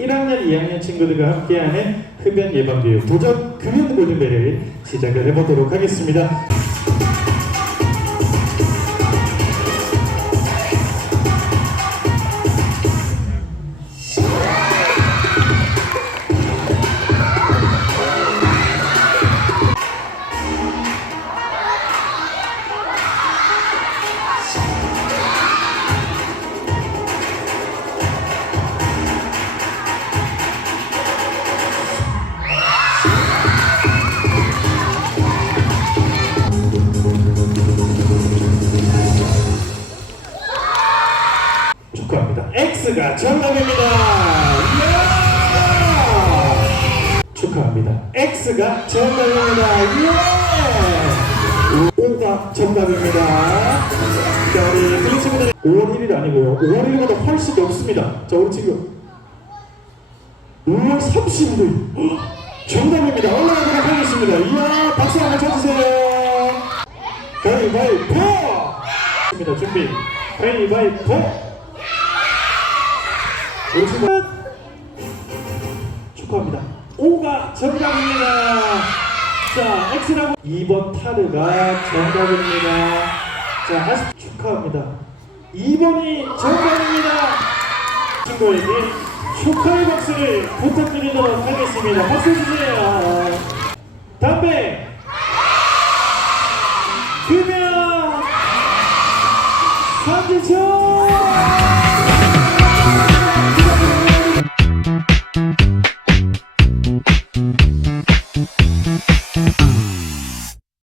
1학년, 2학년 친구들과 함께하는 흡연 예방 교육 도전 금연 골든벨을 시작을 해보도록 하겠습니다. 축하합니다. X가 정답입니다. 이야! 축하합니다. X가 정답입니다. 이야! 5가 정답입니다. 자, 우리 우리 친구들 5월 1일 아니고요. 5월 1일보다 훨씬 높습니다. 자, 우리 친구 5월 30일 정답입니다. 올라가도록 하겠습니다. 이야, 박수 한번 쳐주세요. 가위바위보! 준비. 가위바위보! 오징어 축하합니다. 5가 정답입니다. 자, X라고 2번 타르가 정답입니다. 자, 하시 축하합니다. 2번이 정답입니다. 친구에게 축하의 박수를 부탁드리도록 하겠습니다. 박수 주세요. 담배 규명 삼지천